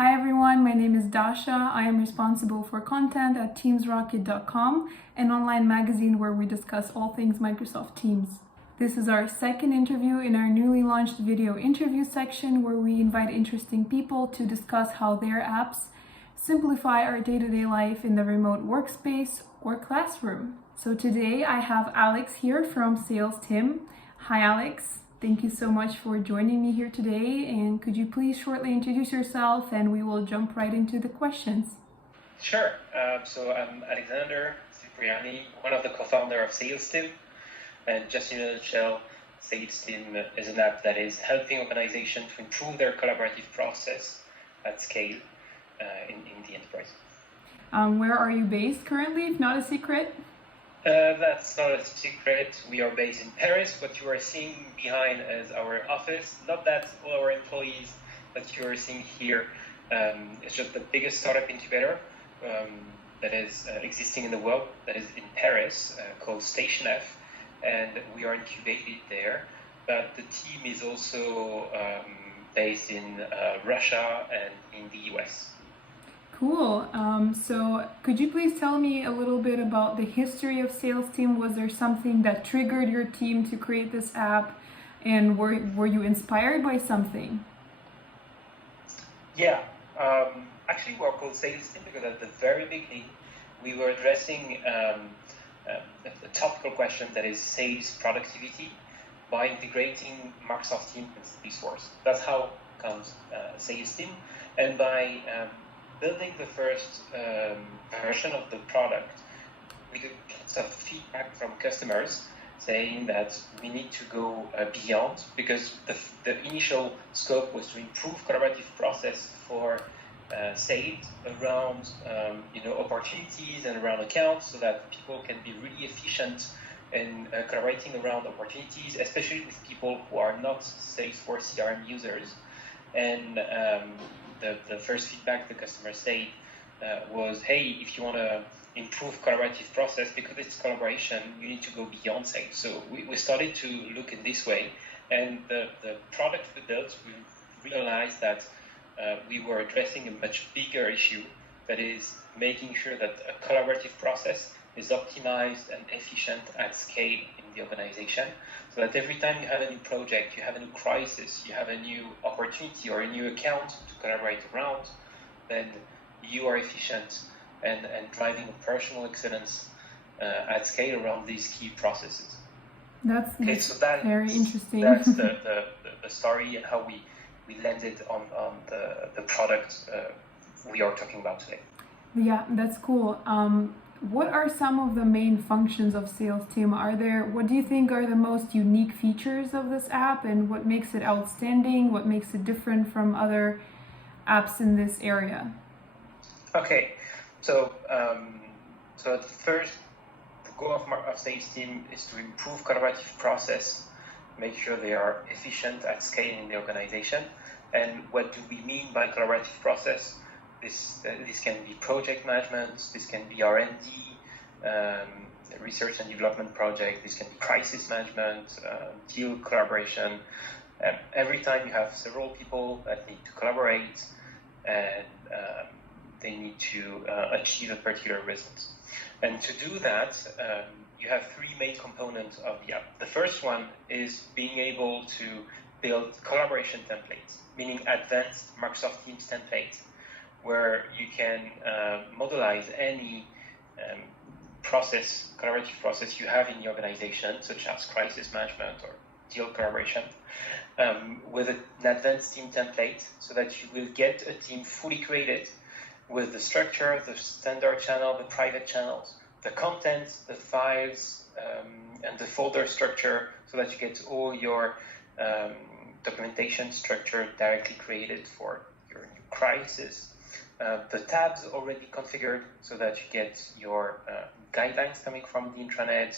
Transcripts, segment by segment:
Hi everyone, my name is Dasha. I am responsible for content at teamsrocket.com, an online magazine where we discuss all things Microsoft Teams. This is our second interview in our newly launched video interview section where we invite interesting people to discuss how their apps simplify our day-to-day life in the remote workspace or classroom. So today I have Alex here from SalesTim. Hi Alex. Thank you so much for joining me here today, and could you please shortly introduce yourself and we will jump right into the questions. Sure. So I'm Alexandre Cipriani, one of the co-founder of SalesTim, and just in a nutshell, SalesTim is an app that is helping organizations to improve their collaborative process at scale in the enterprise. Where are you based currently, if not a secret? That's not a secret. We are based in Paris. What you are seeing behind is our office. Not that all our employees that you are seeing here. It's just the biggest startup incubator that is existing in the world, that is in Paris, called Station F, and we are incubated there. But the team is also based in Russia and in the US. Cool. So could you please tell me a little bit about the history of SalesTim? Was there something that triggered your team to create this app, and were you inspired by something? Yeah, actually we're called SalesTim because at the very beginning we were addressing a topical question that is sales productivity by integrating Microsoft Teams and Salesforce. That's how comes SalesTim, and by building the first version of the product, we got some feedback from customers saying that we need to go beyond, because the initial scope was to improve collaborative process for sales around opportunities and around accounts, so that people can be really efficient in collaborating around opportunities, especially with people who are not Salesforce CRM users. And the first feedback the customer said was, hey, if you want to improve collaborative process, because it's collaboration, you need to go beyond sales. So we started to look in this way, and the product we built, we realized that we were addressing a much bigger issue, that is making sure that a collaborative process is optimized and efficient at scale in the organization, so that every time you have a new project, you have a new crisis, you have a new opportunity or a new account to collaborate around, then you are efficient and driving operational excellence at scale around these key processes. That's very interesting. That's the story and how we landed on the product we are talking about today. Yeah, that's cool. What are some of the main functions of SalesTim? What do you think are the most unique features of this app, and what makes it outstanding? What makes it different from other apps in this area? Okay, so the first, the goal of SalesTim is to improve collaborative process, make sure they are efficient at scale in the organization. And what do we mean by collaborative process? This can be project management, this can be R&D, research and development project, this can be crisis management, deal collaboration. Every time you have several people that need to collaborate and they need to achieve a particular result. And to do that, you have three main components of the app. The first one is being able to build collaboration templates, meaning advanced Microsoft Teams templates, where you can modelize any collaborative process you have in the organization, such as crisis management or deal collaboration, with an advanced team template, so that you will get a team fully created with the structure, the standard channel, the private channels, the content, the files, and the folder structure, so that you get all your documentation structure directly created for your new crisis. The tabs already configured, so that you get your guidelines coming from the intranet,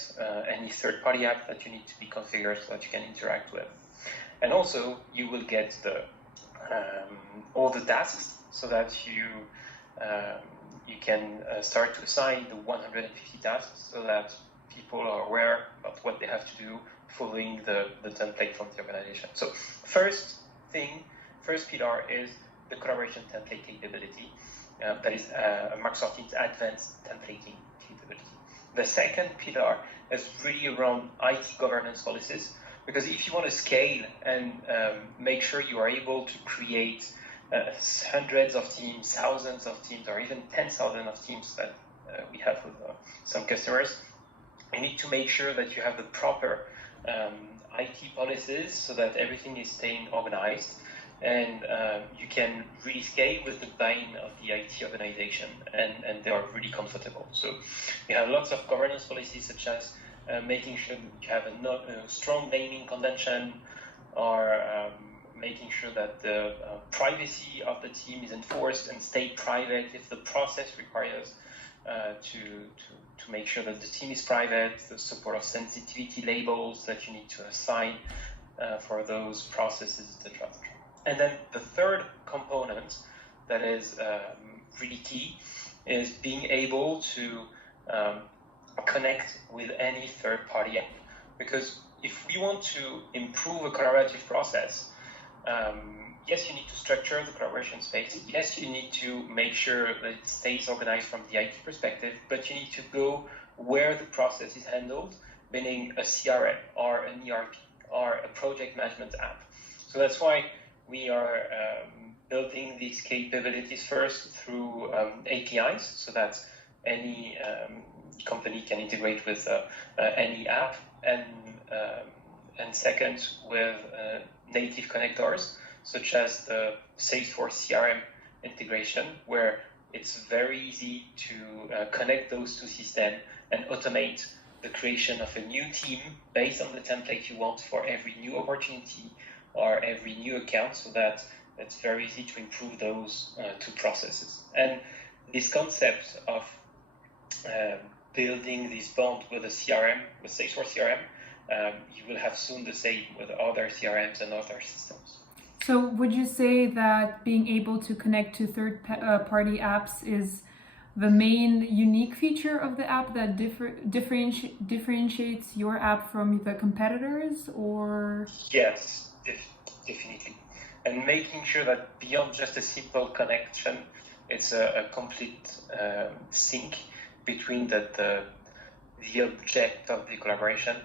any third-party app that you need to be configured so that you can interact with. And also, you will get all the tasks, so that you can start to assign the 150 tasks, so that people are aware of what they have to do following the template from the organization. So first pillar is the collaboration template capability. That is Microsoft Teams advanced templating capability. The second pillar is really around IT governance policies, because if you want to scale and make sure you are able to create hundreds of teams, thousands of teams, or even 10,000 of teams that we have with some customers, you need to make sure that you have the proper IT policies so that everything is staying organized, and you can really scale with the buy-in of the IT organization, and they are really comfortable. So we have lots of governance policies, such as making sure you have a strong naming convention, or making sure that the privacy of the team is enforced and stay private if the process requires to make sure that the team is private, the support of sensitivity labels that you need to assign for those processes, etc. And then the third component that is really key is being able to connect with any third-party app. Because if we want to improve a collaborative process, yes, you need to structure the collaboration space. Yes, you need to make sure that it stays organized from the IT perspective, but you need to go where the process is handled, meaning a CRM or an ERP or a project management app. So that's why we are building these capabilities first through APIs, so that any company can integrate with any app, and second with native connectors, such as the Salesforce CRM integration, where it's very easy to connect those two systems and automate the creation of a new team based on the template you want for every new opportunity or every new account, so that it's very easy to improve those two processes. And this concept of building this bond with a CRM, with Salesforce CRM, you will have soon the same with other CRMs and other systems. So would you say that being able to connect to third-party apps is the main unique feature of the app that differentiates your app from the competitors, or? Yes, definitely. And making sure that beyond just a simple connection, it's a complete sync between the object of the collaboration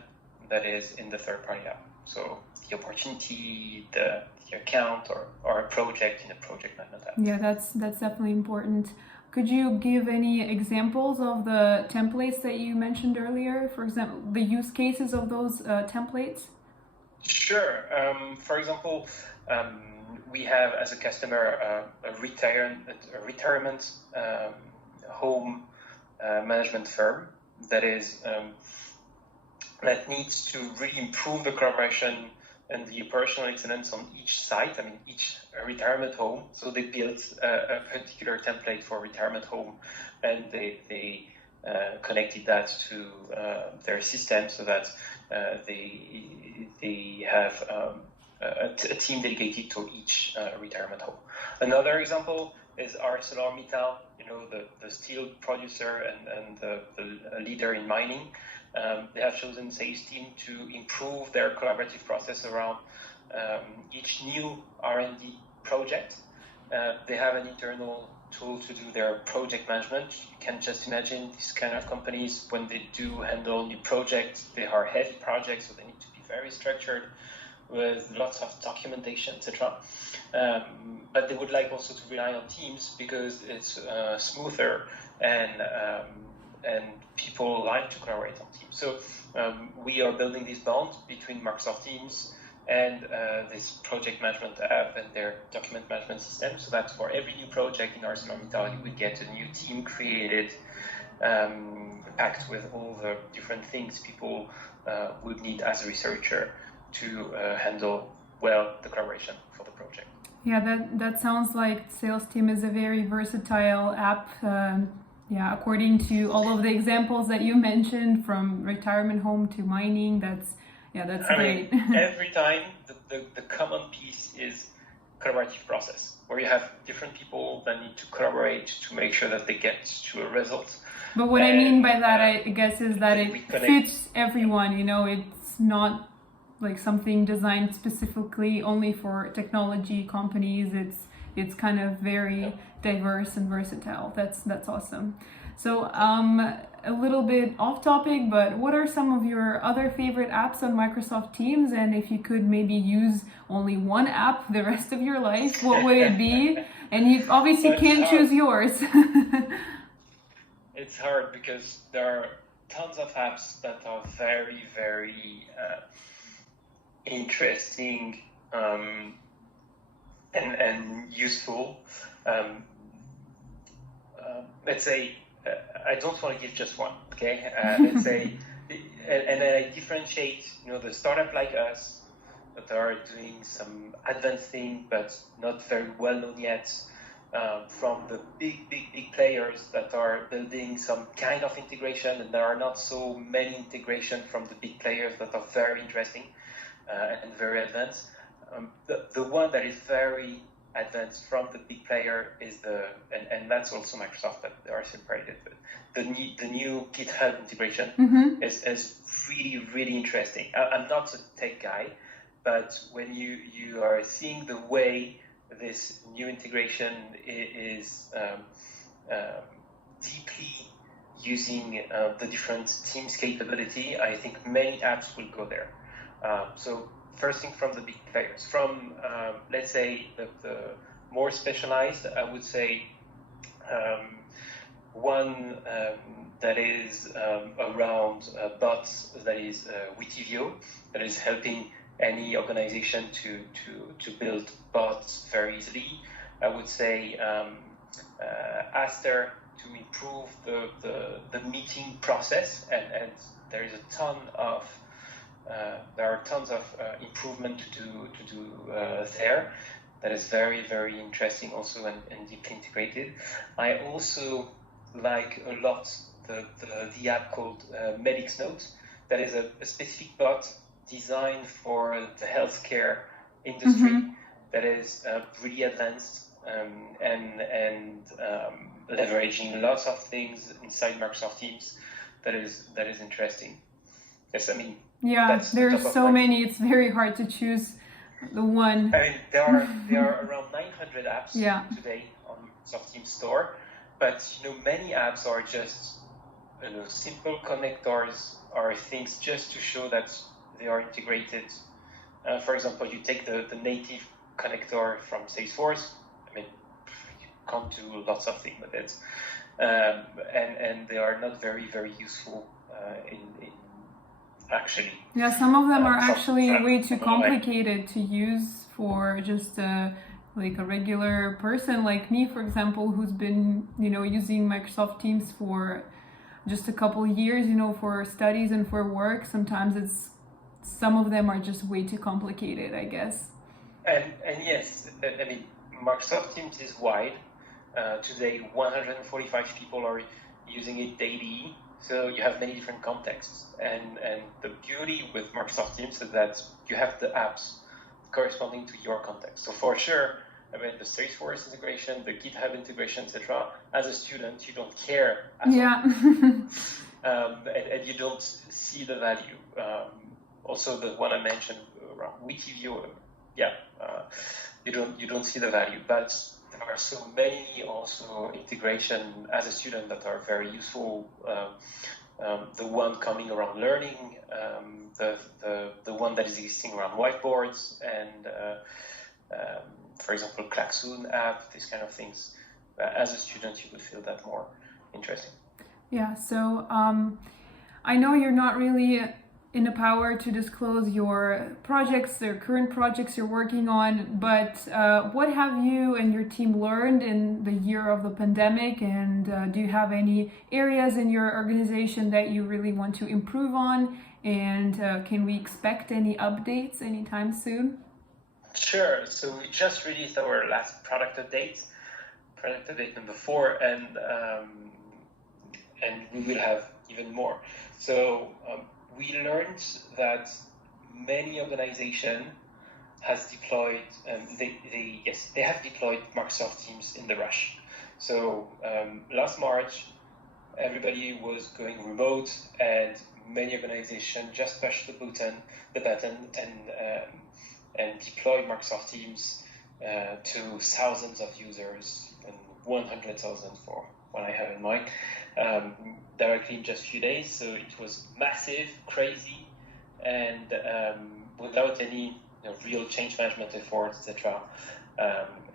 that is in the third-party app. So the opportunity, the account, or a project in a project management app. Yeah, that's definitely important. Could you give any examples of the templates that you mentioned earlier? For example, the use cases of those templates? Sure. For example, we have as a customer a retirement home management firm that is that needs to really improve the collaboration and the operational excellence on each site. I mean, each retirement home. So they built a particular template for retirement home, and they connected that to their system, so that they have a team dedicated to each retirement home. Another example is ArcelorMittal, the steel producer and the leader in mining. They have chosen SalesTim to improve their collaborative process around each new R&D project. They have an internal tool to do their project management. You can just imagine these kind of companies, when they do handle new projects, they are heavy projects, so they need to be very structured with lots of documentation, etc. But they would like also to rely on Teams because it's smoother, and people like to collaborate on Teams. So we are building this bond between Microsoft Teams and this project management app and their document management system, so that for every new project in ArcelorMittal, you would get a new team created, packed with all the different things people would need as a researcher to handle well the collaboration for the project. Yeah, that sounds like SalesTim is a very versatile app. According to all of the examples that you mentioned, from retirement home to mining, that's great. Every time the common piece is collaborative process, where you have different people that need to collaborate to make sure that they get to a result. But what I mean by that, I guess, is that it fits everyone. It's not like something designed specifically only for technology companies. it's kind of very diverse and versatile. That's awesome. So a little bit off topic, but what are some of your other favorite apps on Microsoft Teams? And if you could maybe use only one app the rest of your life, what would it be? And you obviously can't choose yours. It's hard because there are tons of apps that are very, very interesting and useful. Let's say, I don't want to give just one, okay? Let's say, and I differentiate, the startup like us that are doing some advanced thing, but not very well known yet, from the big players that are building some kind of integration, and there are not so many integration from the big players that are very interesting and very advanced. The one that is very advanced from the big player is and that's also Microsoft, but they are separated. But the new GitHub integration is really interesting. I'm not a tech guy, but when you are seeing the way this new integration is deeply using the different teams capability, I think many apps will go there. So first thing from the big players, from let's say the more specialized, I would say one that is around bots, that is Witivio, that is helping any organization to build bots very easily. I would say Aster to improve the meeting process, and there is a ton of there are tons of improvement to do there. That is very, very interesting also and deeply integrated. I also like a lot the app called Medix Note. That is a specific bot designed for the healthcare industry that is really advanced and leveraging lots of things inside Microsoft Teams. That is interesting. Yes, I mean. Yeah, there's so many. It's very hard to choose the one. I mean, there are around 900 apps today on Microsoft Teams Store, but many apps are just simple connectors or things just to show that they are integrated. For example, you take the native connector from Salesforce. I mean, you can't do lots of things with it, and they are not very, very useful in actually. Yeah, some of them are actually way too complicated to use for just like a regular person like me, for example, who's been using Microsoft Teams for just a couple of years, for studies and for work. Sometimes some of them are just way too complicated, I guess. And yes, I mean, Microsoft Teams is wide. Today, 145 people are using it daily. So you have many different contexts, and the beauty with Microsoft Teams is that you have the apps corresponding to your context. So for sure, I mean, the Salesforce integration, the GitHub integration, etc. As a student, you don't care at all, and you don't see the value. Also, the one I mentioned around Witivio, you don't see the value, but there are so many also integration as a student that are very useful. The one coming around learning, the one that is existing around whiteboards, and for example, Klaxoon app, these kind of things. As a student, you would feel that more interesting. Yeah. So I know you're not really in the power to disclose your projects, your current projects you're working on, but what have you and your team learned in the year of the pandemic, and do you have any areas in your organization that you really want to improve on, and can we expect any updates anytime soon? Sure. So we just released our last product update number 4, and we will have even more. So we learned that many organizations has deployed, they have deployed Microsoft Teams in the rush. So last March, everybody was going remote, and many organizations just pushed the button and deployed Microsoft Teams to thousands of users, and 100,000 for what I have in mind, directly in just a few days. So it was massive, crazy, and without any real change management efforts, etc.,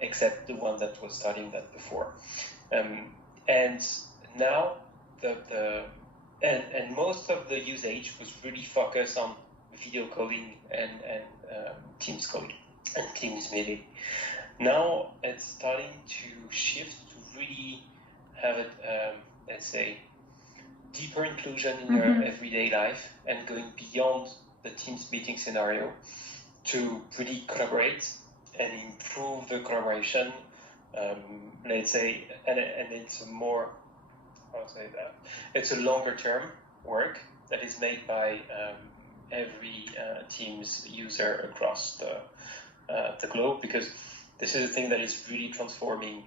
except the one that was starting that before. And now and most of the usage was really focused on video calling and Teams code and Teams meeting. Now it's starting to shift to really have it, let's say, deeper inclusion in your everyday life and going beyond the Teams meeting scenario to really collaborate and improve the collaboration. Let's say, and it's a more, I'll say that it's a longer term work that is made by every Teams user across the globe, because this is a thing that is really transforming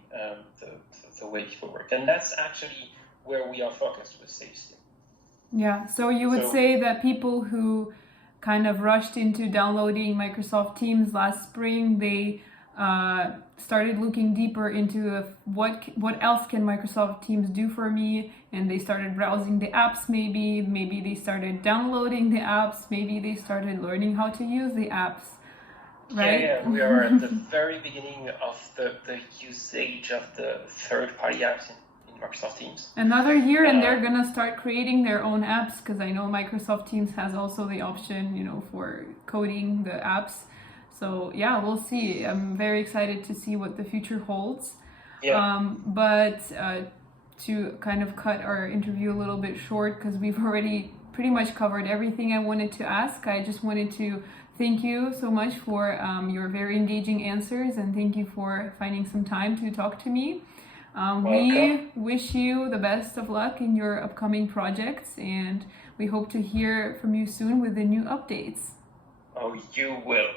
the way people work, and that's actually where we are focused with SalesTim. Yeah, so you would say that people who kind of rushed into downloading Microsoft Teams last spring, they started looking deeper into what else can Microsoft Teams do for me, and they started browsing the apps. Maybe they started downloading the apps, maybe they started learning how to use the apps, right? Yeah, we are at the very beginning of the usage of the third-party apps in Microsoft Teams. Another year and they're gonna start creating their own apps, because I know Microsoft Teams has also the option, for coding the apps. So yeah, we'll see. I'm very excited to see what the future holds. Yeah. But to kind of cut our interview a little bit short, because we've already pretty much covered everything I wanted to ask, I just wanted to thank you so much for your very engaging answers, and thank you for finding some time to talk to me. We wish you the best of luck in your upcoming projects, and we hope to hear from you soon with the new updates. Oh, you will.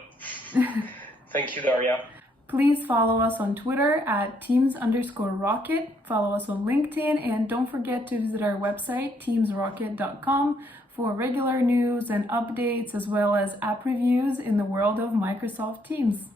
Thank you, Daria. Please follow us on Twitter at Teams_Rocket. Follow us on LinkedIn, and don't forget to visit our website, teamsrocket.com, for regular news and updates, as well as app reviews in the world of Microsoft Teams.